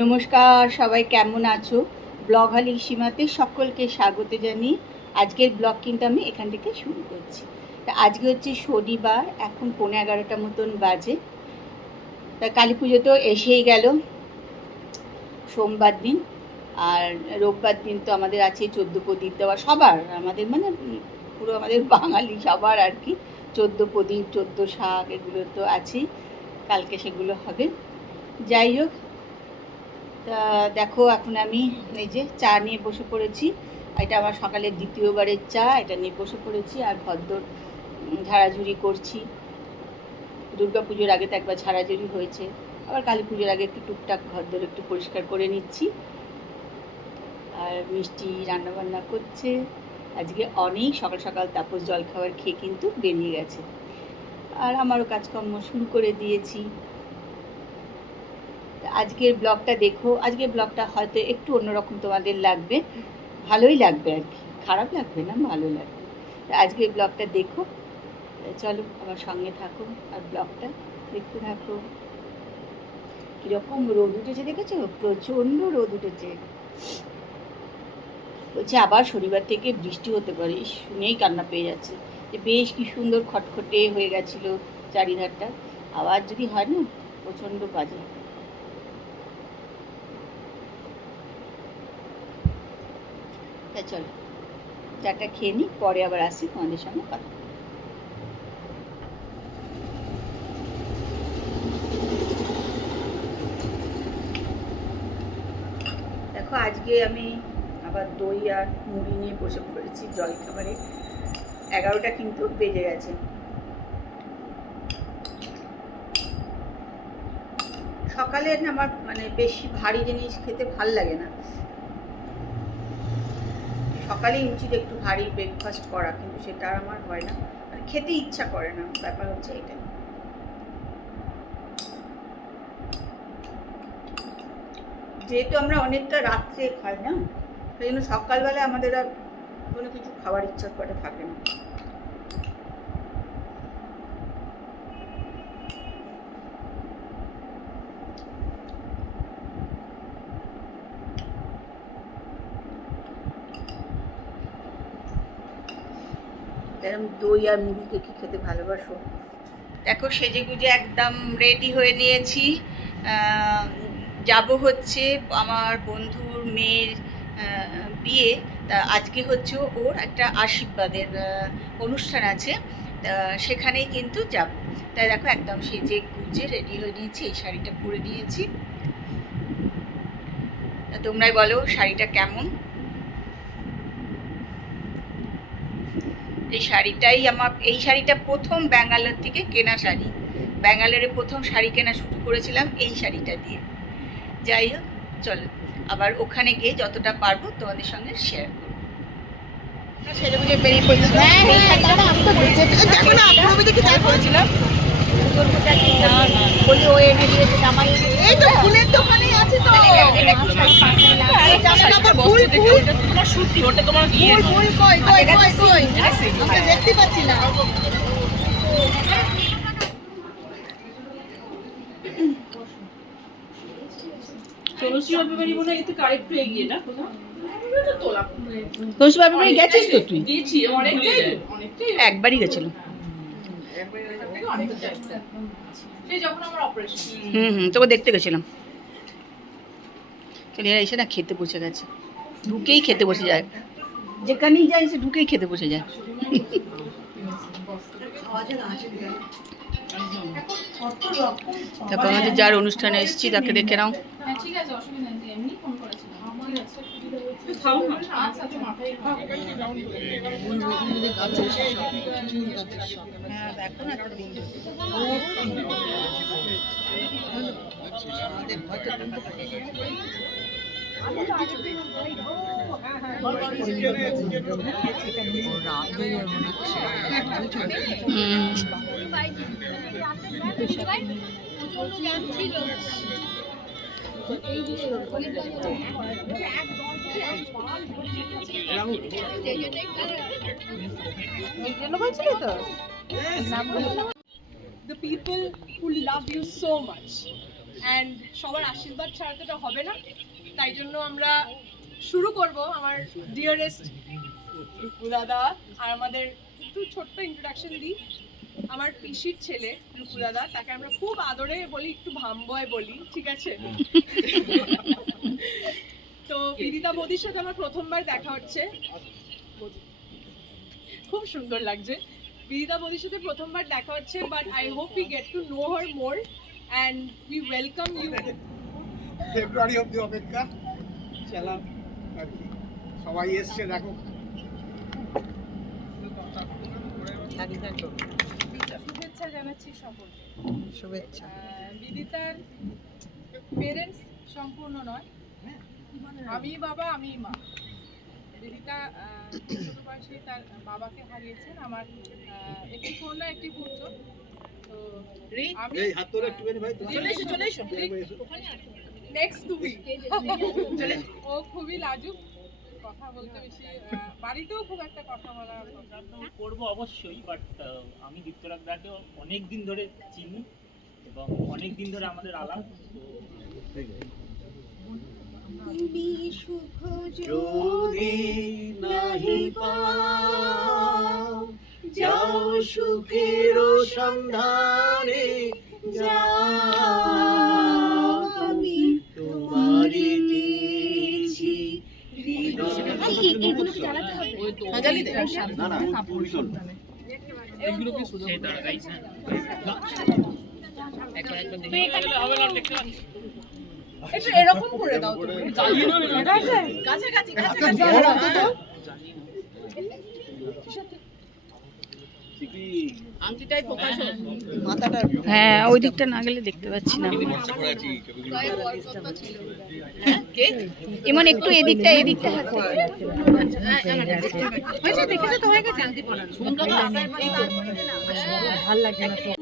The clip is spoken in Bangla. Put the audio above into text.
নমস্কার, সবাই কেমন আছো? ব্লগ হালি সীমাতে সকলকে স্বাগত জানিয়ে আজকের ব্লগ কিন্তু আমি এখান থেকে শুরু করছি। তা আজকে হচ্ছে শনিবার, এখন 11:15 মতন বাজে। তা কালী পুজো তো এসেই গেল, সোমবার দিন। আর রোববার দিন তো আমাদের আছে 14 প্রদীপ দেওয়া, সবার, আমাদের মানে পুরো আমাদের বাঙালি সবার আর কি। 14 প্রদীপ, 14 শাক, এগুলো তো আছেই, কালকে সেগুলো হবে। যাই হোক, তা দেখো এখন আমি এই যে চা নিয়ে বসে পড়েছি। এটা আমার সকালের দ্বিতীয়বারের চা, এটা নিয়ে বসে পড়েছি আর ঘরদোর ঝাড়াঝুড়ি করছি। দুর্গা পুজোর আগে তো একবার ঝাড়াঝুড়ি হয়েছে, আবার কালী পুজোর আগে একটু টুকটাক ঘরদোর একটু পরিষ্কার করে নিচ্ছি। আর মিষ্টি রান্নাবান্না করছে আজকে অনেক সকাল সকাল, তাপস জলখাবার খেয়ে কিন্তু বেরিয়ে গেছে। আর আমারও কাজকর্ম শুরু করে দিয়েছি। আজকের ব্লগটা দেখো, আজকের ব্লগটা হয়তো একটু অন্যরকম তোমাদের লাগবে, ভালোই লাগবে আর কি, খারাপ লাগবে না, ভালো লাগবে। আজকের ব্লগটা দেখো, চলো আমার সঙ্গে থাকো আর ব্লগটা দেখতে থাকো। কীরকম রোদ উঠেছে দেখেছো? প্রচণ্ড রোদ উঠেছে। বলছে আবার শনিবার থেকে বৃষ্টি হতে পারে, শুনেই কান্না পেয়ে যাচ্ছে যে বেশ কি সুন্দর খটখটে হয়ে গেছিলো চারিধারটা, আবার যদি হয় না প্রচণ্ড বাজে। তা চলো চাটা খেয়ে নিই, পরে আবার আসি তোমাদের সঙ্গে কথা। দেখো আজকে আমি আবার দই আর মুড়ি নিয়ে বসে পড়েছি জলখাবারে। 11টা কিন্তু বেজে গেছে। সকালে না আমার মানে বেশি ভারী জিনিস খেতে ভাল লাগে না, সকালেই উচিত একটু ভারী ব্রেকফাস্ট করা, কিন্তু সেটা আর আমার হয় না, মানে খেতে ইচ্ছা করে না, ব্যাপার হচ্ছে এটা। যেহেতু আমরা অনেকটা রাত্রে খাই না, সেই জন্য সকালবেলা আমাদের আর কোনো কিছু খাওয়ার ইচ্ছা করে থাকে না। এরকম দই আর মুড়ি কে খেতে ভালোবাসো? দেখো সেজে গুজে একদম রেডি হয়ে নিয়েছি। যাব হচ্ছে আমার বন্ধুর মেয়ের বিয়ে। তা আজকে হচ্ছে ওর একটা আশীর্বাদের অনুষ্ঠান আছে, তা সেখানেই কিন্তু যাব। তাই দেখো একদম সেজে গুজে রেডি হয়ে নিয়েছি, এই শাড়িটা পরে নিয়েছি। তোমরাই বলো শাড়িটা কেমন? এই শাড়িটাই আমার, এই শাড়িটা প্রথম ব্যাঙ্গালোর থেকে কেনা শাড়ি, ব্যাঙ্গালোরে প্রথম শাড়ি কেনা শুরু করেছিলাম এই শাড়িটা দিয়ে। যাই হোক চলো, আবার ওখানে গিয়ে যতটা পারবো তোমাদের সঙ্গে শেয়ার করবো। সেটা বুঝে বেরিয়ে পড়েছিলাম, দেখো না আমি দেখি যা করেছিলাম বলি ও এনে দিয়েছে, জামাই এই তো ফুলের দোকানে আছে তো, দেখতে পাচ্ছি না। গেছিস তো তুই? একবারই গেছিল। তোকে দেখতে গেছিলাম। এসে না খেতে বসে গেছে, ঢুকেই খেতে বসে যায়, যেখানেই যায় সে ঢুকেই খেতে বসে যায়। তারপর আমাদের যার অনুষ্ঠানে এসেছি তাকে দেখে নাও। The people who love you so much and সবার আশীর্বাদ ছাড়া তো এটা হবে না, তাই জন্য আমরা শুরু করব আমার ডিয়ারেস্ট রূপু দাদা। আর আমাদের একটু ছোট্ট ইন্ট্রোডাকশন দিই। আমার পিসির ছেলে রূপু দাদা, তাকে আমরা খুব আদরে বলি, একটু ভামবয় বলি, ঠিক আছে? তো বিদিতা বৌদির সাথে আমার প্রথমবার দেখা হচ্ছে, খুব সুন্দর লাগছে। বিদিতা বৌদির সাথে প্রথমবার দেখা হচ্ছে, but I hope we get to know her more and we welcome you. ফেব্রুয়ারি অব্দি অপেক্ষা চালাম আর কি, সবাই এসছে দেখো। শুভেচ্ছা জানাচ্ছি সকলকে। শুভেচ্ছা। বিদিতার পেরেন্টস সম্পূর্ণ নয়, আমি বাবা আমি মা। বিদিতা ছোট বয়সে তার বাবাকে হারিয়েছেন। আমার একটি কন্যা একটি পুত্র। তো আমি নেক্সট তুমি ও খুবই লাজুক, কথা বলতে বেশি, বাড়িতেও খুব একটা কথা বলা করবো অবশ্যই, বাট আমি দীপ্তরাগদাকে অনেক দিন ধরে চিনি এবং অনেক দিন ধরে আমাদের আলাপ। তুমি সুখ যদি নাহি পাও, যাও সুখের সন্ধানে, যাও আমি তোমারই দিয়েছি একটু এরকম করে দাও হ্যাঁ, ওই দিকটা না গেলে দেখতে পাচ্ছি না। এমন একটু এদিকটা ভাল লাগে না।